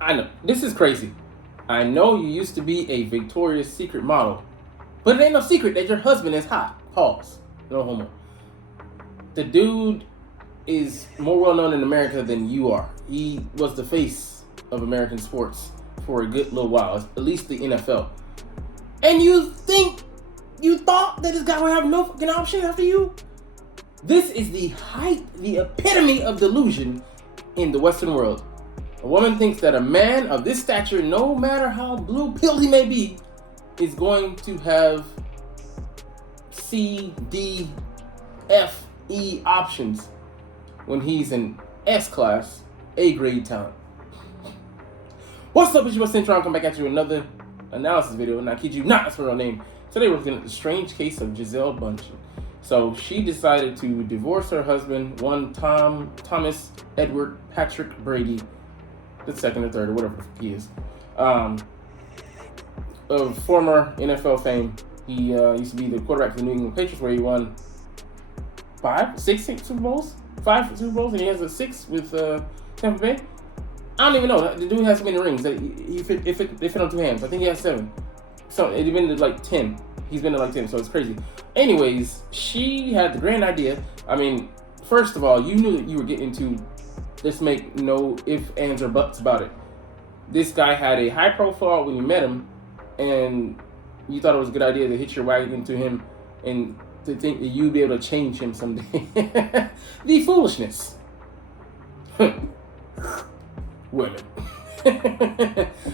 I know this is crazy. I know you used to be a Victoria's Secret model, but it ain't no secret that your husband is hot. Pause. No homo. The dude is more well known in America than you are. He was the face of American sports for a good little while, at least the NFL. And you thought that this guy would have no fucking option after you? This is the epitome of delusion in the Western world. A woman thinks that a man of this stature, no matter how blue-pilled he may be, is going to have C, D, F, E options when he's an S-class, A-grade talent. What's up, it's your boy Cintron. Come back at you with another analysis video, and I kid you not, that's her real name. Today we're looking at the strange case of Gisele Bundchen. So she decided to divorce her husband, one Thomas Edward Patrick Brady, the second or third or whatever he is, of former NFL fame. He used to be the quarterback for the New England Patriots, where he won six Super Bowls, and he has a 6 with Tampa Bay. I don't even know. The dude has so many rings that they fit on 2 hands. I think he has 7. So it's been to like 10. He's been to like 10, so it's crazy. Anyways, she had the grand idea. I mean, first of all, you knew that you were getting into. Let's make no ifs, ands, or buts about it. This guy had a high profile when you met him, and you thought it was a good idea to hitch your wagon to him and to think that you'd be able to change him someday. The foolishness. Women.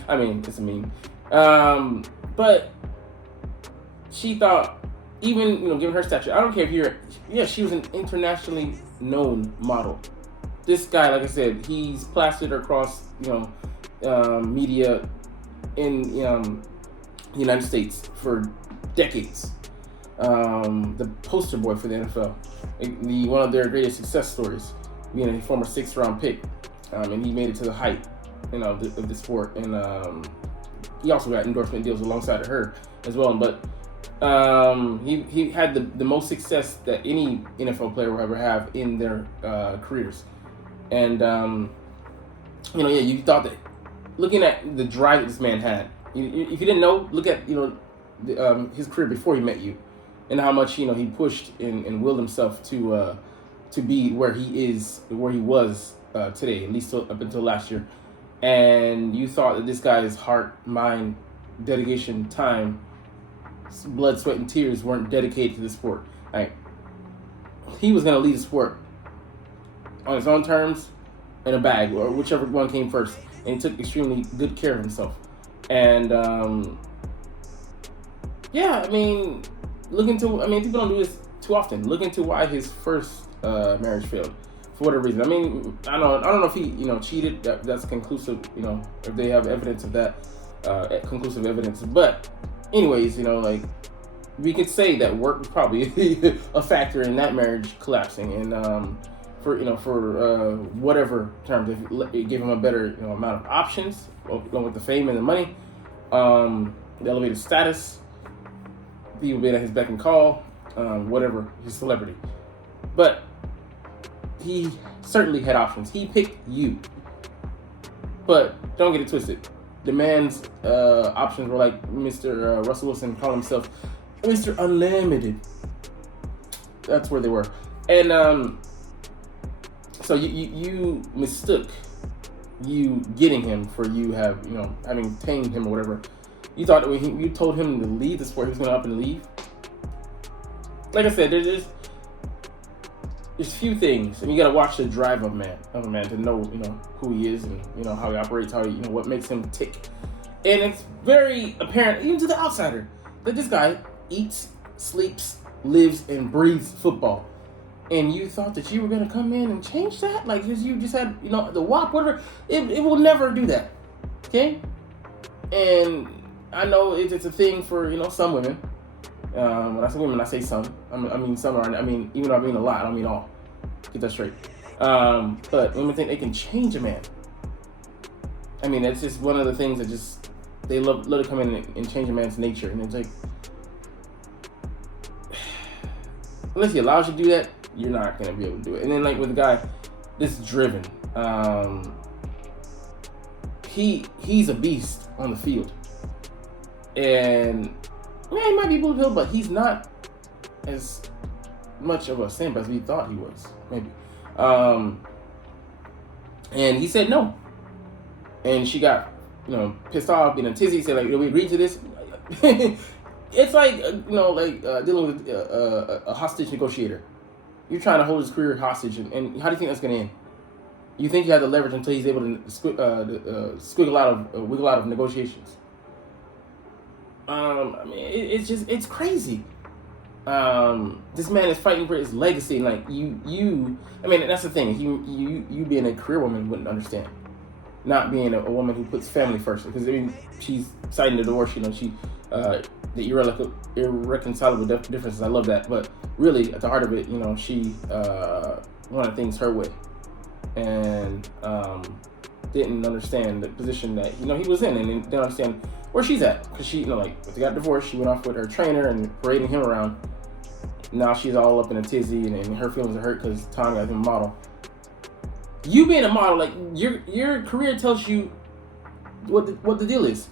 I mean, it's a meme. But she thought, even, given her stature, I don't care if she was an internationally known model. This guy, like I said, he's plastered across, media in the United States for decades. The poster boy for the NFL, one of their greatest success stories, being a former 6th-round pick, and he made it to the height, of the sport. And he also got endorsement deals alongside of her as well. But he had the most success that any NFL player will ever have in their careers. And, you thought that, looking at the drive that this man had, if you didn't know, look at, his career before he met you, and how much, he pushed and willed himself to be where he was today, at least up until last year. And you thought that this guy's heart, mind, dedication, time, blood, sweat, and tears weren't dedicated to the sport. Right? He was going to lead the sport on his own terms, in a bag, or whichever one came first. And he took extremely good care of himself. And people don't do this too often. Look into why his first marriage failed, for whatever reason. I mean, I don't know if he cheated. That's conclusive. If they have evidence of that, conclusive evidence. But anyways, we could say that work was probably a factor in that marriage collapsing. And for whatever terms, if it gave him a better amount of options, going with the fame and the money, the elevated status, people being at his beck and call, whatever, his celebrity. But he certainly had options. He picked you. But don't get it twisted. The man's options were like Mr. Russell Wilson called himself Mr. Unlimited. That's where they were. And so you mistook you getting him for you having tamed him or whatever. You thought that when you told him to leave the sport, he was going to up and leave. Like I said, there's few things, and you got to watch the drive of a man to know who he is, and how he operates, how he what makes him tick. And it's very apparent, even to the outsider, that this guy eats, sleeps, lives, and breathes football. And you thought that you were going to come in and change that? Like, you just had, the WAP, whatever. It will never do that. Okay? And I know it's a thing for, some women. When I say women, I say some. I mean some are. Even though I mean a lot, I don't mean all. Get that straight. But women think they can change a man. That's just one of the things that they love to come in and change a man's nature. And it's like, unless he allows you to do that, you're not going to be able to do it. And then, like with the guy, this driven, he's a beast on the field, and yeah, he might be blue pill, but he's not as much of a simp as we thought he was. Maybe, and he said no, and she got pissed off, being a tizzy, said like, we agreed to this. It's like dealing with a hostage negotiator. You're trying to hold his career hostage, and how do you think that's going to end? You think you have the leverage until he's able to wiggle out of negotiations. I mean, it's crazy. This man is fighting for his legacy, and like I mean, that's the thing. You being a career woman wouldn't understand. Not being a woman who puts family first, because I mean, she's citing the divorce. The irreconcilable differences. I love that, but really at the heart of it, she wanted things her way, and didn't understand the position that he was in, and didn't understand where she's at, because she they got divorced. She went off with her trainer and parading him around. Now she's all up in a tizzy, and her feelings are hurt because Tom got him a model. You being a model, like your career tells you what the deal is.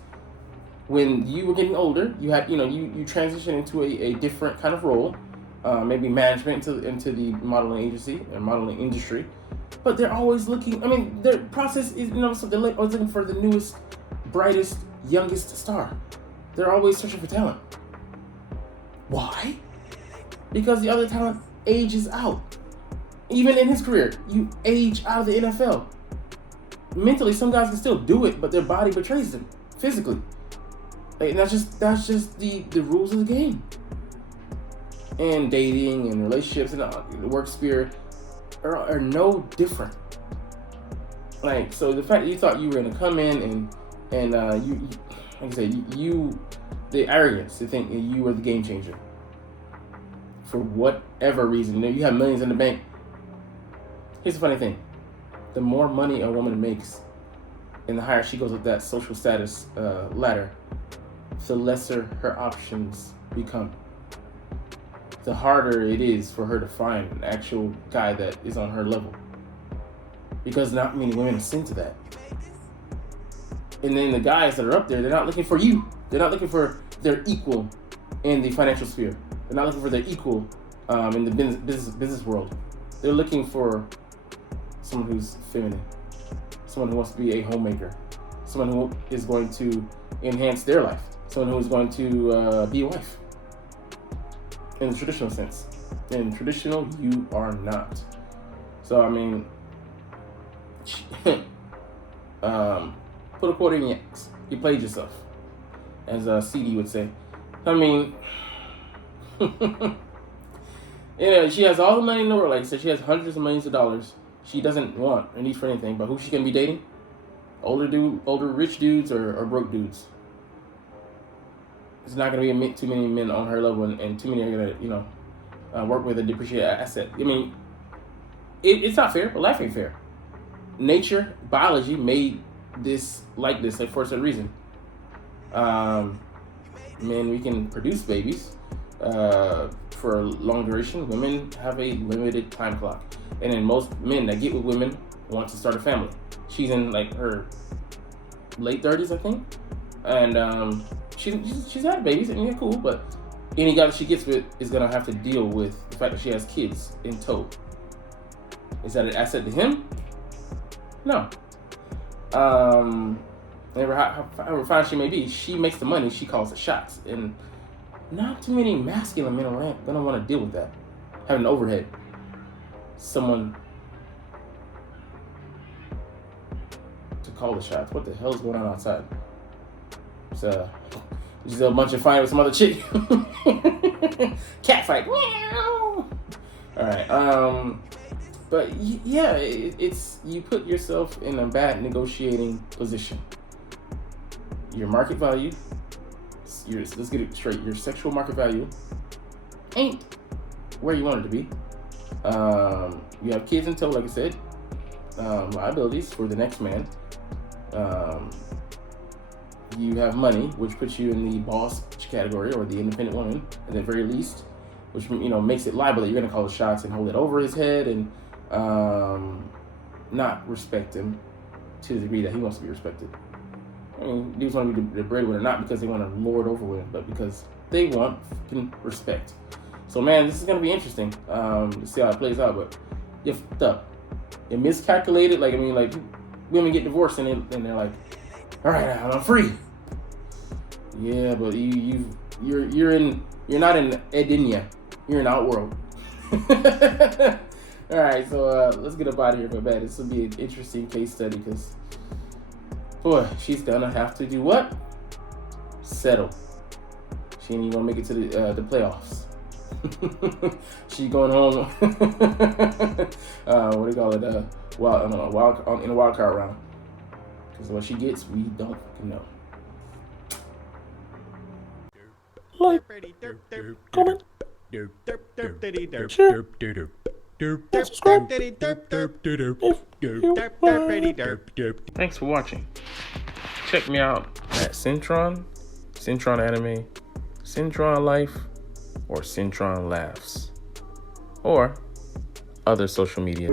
When you were getting older, you had you transitioned into a different kind of role, maybe management into the modeling agency and modeling industry, but they're always looking. I mean, their process is so they're always looking for the newest, brightest, youngest star. They're always searching for talent. Why? Because the other talent ages out. Even in his career, you age out of the NFL. Mentally, some guys can still do it, but their body betrays them physically. Like, that's just the rules of the game. And dating and relationships and the work sphere are no different. Like, so the fact that you thought you were gonna come in and you like I said, the arrogance to think that you were the game changer for whatever reason. You have millions in the bank. Here's the funny thing: the more money a woman makes, and the higher she goes up that social status ladder, the lesser her options become. The harder it is for her to find an actual guy that is on her level. Because not many women ascend to that. And then the guys that are up there, they're not looking for you. They're not looking for their equal in the financial sphere. They're not looking for their equal in the business world. They're looking for someone who's feminine. Someone who wants to be a homemaker. Someone who is going to enhance their life. Someone who is going to be a wife. In the traditional sense. In traditional, you are not. So, I mean, put a quarter in your ass. You played yourself, as CD would say. I mean, she has all the money in the world. Like I said, she has hundreds of millions of dollars. She doesn't want or need for anything. But who's she gonna be dating? Older rich dudes or broke dudes. It's not gonna be too many men on her level, and too many are gonna work with a depreciated asset. I mean, it's not fair, but life ain't fair. Nature, biology made this like for a reason. Men, we can produce babies for a long duration. Women have a limited time clock, and then most men that get with women want to start a family. She's in like her late 30s, I think, and she's had babies, and yeah, cool. But any guy that she gets with is gonna have to deal with the fact that she has kids in tow. Is that an asset to him? No. However fine she may be, she makes the money, she calls the shots. And not too many masculine men are gonna want to deal with that. Having an overhead. Someone to call the shots. What the hell is going on outside? It's a bunch of fighting with some other chick. Cat fight. Alright, but yeah, it's you put yourself in a bad negotiating position. Your market value, let's get it straight. Your sexual market value ain't where you want it to be. You have kids in tow, like I said. Liabilities for the next man. You have money, which puts you in the boss category or the independent woman at the very least, which makes it liable that you're gonna call the shots and hold it over his head and not respect him to the degree that he wants to be respected. I mean, dudes want to be the breadwinner, not because they want to lord over women, but because they want respect. So, man, this is going to be interesting to see how it plays out. But you're fucked up. You're miscalculated. Like, I mean, like, women get divorced and they're like, all right, I'm free. Yeah, but you're not in Edenia. You're in Outworld. All right, so let's get up out of here, but man, this will be an interesting case study because, boy, she's gonna have to do what? Settle. She ain't even gonna make it to the playoffs. She going home. What do you call it? In a wild card round. Because what she gets, we don't know. Like, comment, share, and subscribe if you like. Thanks for watching. Check me out at Cintron Anime, Cintron Life, or Cintron Laughs, or other social media.